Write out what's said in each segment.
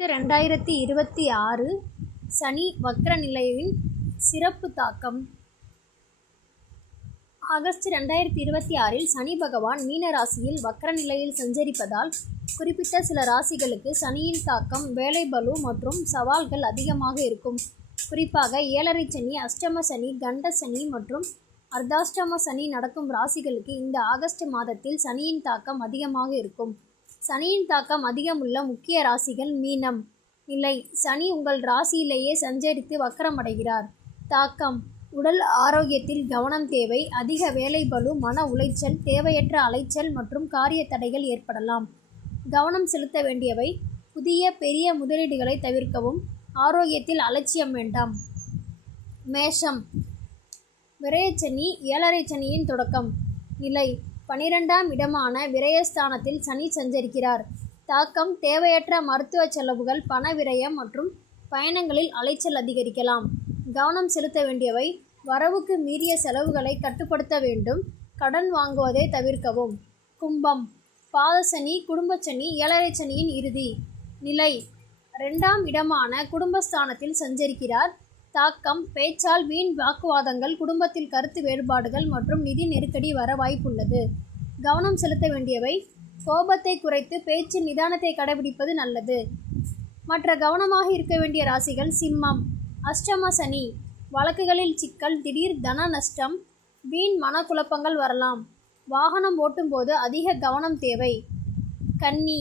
2026 சனி வக்ர நிலையின் சிறப்பு தாக்கம். ஆகஸ்ட் 2026 சனி பகவான் மீன ராசியில் வக்ர நிலையில் சஞ்சரிப்பதால் குறிப்பிட்ட சில ராசிகளுக்கு சனியின் தாக்கம், வேலை பளு மற்றும் சவால்கள் அதிகமாக இருக்கும். குறிப்பாக 7.5 சனி, அஷ்டம சனி, கண்ட சனி மற்றும் அர்த்தாஷ்டம சனி நடக்கும் ராசிகளுக்கு இந்த ஆகஸ்ட் மாதத்தில் சனியின் தாக்கம் அதிகமாக இருக்கும். சனியின் தாக்கம் அதிகமுள்ள முக்கிய ராசிகள்: மீனம். நிலை: சனி உங்கள் ராசியிலேயே சஞ்சரித்து வக்ரமடைகிறார். தாக்கம்: உடல் ஆரோக்கியத்தில் கவனம் தேவை. அதிக வேலை பளு, மன உளைச்சல், தேவையற்ற அலைச்சல் மற்றும் காரிய தடைகள் ஏற்படலாம். கவனம் செலுத்த வேண்டியவை: புதிய பெரிய முதலீடுகளை தவிர்க்கவும். ஆரோக்கியத்தில் அலட்சியம் வேண்டாம். மேஷம். விரயச்சனி 7.5 சனியின் தொடக்கம். நிலை: 12ஆம் இடமான விரயஸ்தானத்தில் சனி சஞ்சரிக்கிறார். தாக்கம்: தேவையற்ற மருத்துவ செலவுகள், பண விரயம் மற்றும் பயணங்களில் அலைச்சல் அதிகரிக்கலாம். கவனம் செலுத்த வேண்டியவை: வரவுக்கு மீறிய செலவுகளை கட்டுப்படுத்த வேண்டும். கடன் வாங்குவதை தவிர்க்கவும். கும்பம். பாதசனி, குடும்பச்சனி 7.5 சனியின் இறுதி. நிலை: 2ஆம் இடமான குடும்பஸ்தானத்தில் சஞ்சரிக்கிறார். தாக்கம்: பேச்சால் வீண் வாக்குவாதங்கள், குடும்பத்தில் கருத்து வேறுபாடுகள் மற்றும் நிதி நெருக்கடி வர வாய்ப்புள்ளது. கவனம் செலுத்த வேண்டியவை: கோபத்தை குறைத்து பேச்சில் நிதானத்தை கடைபிடிப்பது நல்லது. மற்ற கவனமாக இருக்க வேண்டிய ராசிகள்: சிம்மம். அஷ்டம சனி. வழக்குகளில் சிக்கல், திடீர் தன நஷ்டம், வீண் மனக்குழப்பங்கள் வரலாம். வாகனம் ஓட்டும்போது அதிக கவனம் தேவை. கன்னி.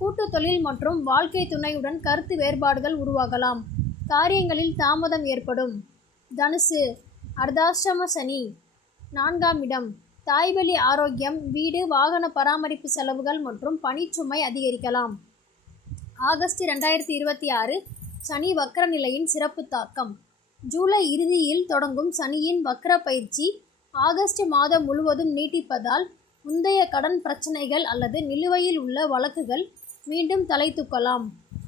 கூட்டு தொழில் மற்றும் வாழ்க்கை துணையுடன் கருத்து வேறுபாடுகள் உருவாகலாம். காரியங்களில் தாமதம் ஏற்படும். தனுசு. அர்த்தாஷ்டம சனி. 4ஆம் இடம். தாய்வழி ஆரோக்கியம், வீடு, வாகன பராமரிப்பு செலவுகள் மற்றும் பணிச்சுமை அதிகரிக்கலாம். ஆகஸ்ட் 2026 சனி வக்ர நிலையின் சிறப்பு தாக்கம். ஜூலை இறுதியில் தொடங்கும் சனியின் வக்ர பயிற்சி ஆகஸ்ட் மாதம் முழுவதும் நீட்டிப்பதால் முந்தைய கடன் பிரச்சனைகள் அல்லது நிலுவையில் உள்ள வழக்குகள் மீண்டும் தலை தூக்கலாம்.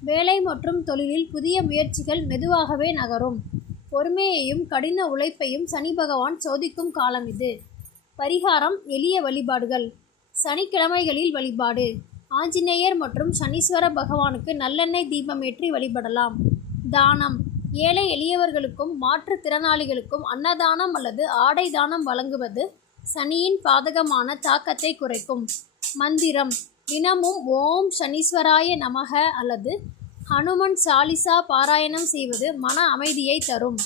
வேலை மற்றும் தொழிலில் புதிய முயற்சிகள் மெதுவாகவே நகரும். பொறுமையையும் கடின உழைப்பையும் சனி பகவான் சோதிக்கும் காலம் இது. பரிகாரம்: எளிய வழிபாடுகள். சனிக்கிழமைகளில் வழிபாடு: ஆஞ்சநேயர் மற்றும் சனீஸ்வர பகவானுக்கு நல்லெண்ணெய் தீபமேற்றி வழிபடலாம். தானம்: ஏழை எளியவர்களுக்கும் மாற்றுத்திறனாளிகளுக்கும் அன்னதானம் அல்லது ஆடை தானம் வழங்குவது சனியின் பாதகமான தாக்கத்தை குறைக்கும். மந்திரம்: தினமும் ஓம் சனீஸ்வராய நமக அல்லது ஹனுமன் சாலிசா பாராயணம் செய்வது மன அமைதியை தரும்.